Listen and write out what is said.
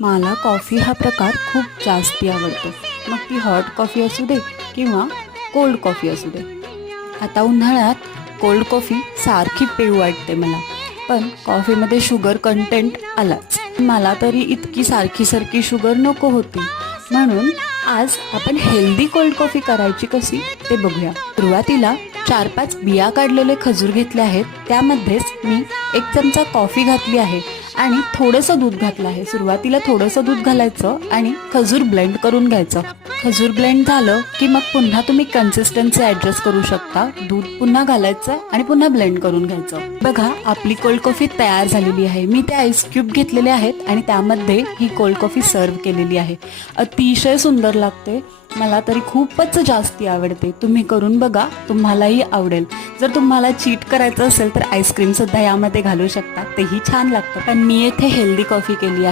मला कॉफी हा प्रकार खूप जास्ती आवडतो. मग ती हॉट कॉफी असू दे किंवा कोल्ड कॉफी असू दे. आता उन्हाळ्यात कोल्ड कॉफी सारखी पिऊ वाटते मला. पण कॉफीमध्ये शुगर कंटेंट आलाच. मला तरी इतकी सारखी सारखी शुगर नको होती. म्हणून आज आपण हेल्दी कोल्ड कॉफी करायची कशी ते बघूया. सुरुवातीला 4-5 बिया काढलेले खजूर घेतले आहेत. त्यामध्येच मी 1 चमचा कॉफी घातली आहे आणि थोडंसं दूध घातलं आहे. सुरुवातीला थोडंसं दूध घालायचं आणि खजूर ब्लेंड करून घ्यायचं. खजूर ब्लेंड झालं की मग पुन्हा तुम्ही कन्सिस्टन्सी ॲडजस्ट करू शकता. दूध पुन्हा घालायचं आणि पुन्हा ब्लेंड करून घ्यायचं. बघा आपली कोल्ड कॉफी तयार झालेली आहे. मी ते आईस क्यूब घेतलेले आहेत आणि त्यामध्ये ही कोल्ड कॉफी सर्व केलेली आहे. अतिशय सुंदर लागते. मला तरी खूपच जास्ती आवडते. तुम्ही करून बघा, तुम्हालाही आवडेल. जर तुम्हाला चीट करायचं असेल तर आईस्क्रीम सुद्धा यामध्ये घालू शकता, तेही छान लागतं. पण मी येथे हेल्दी कॉफी केली आहे.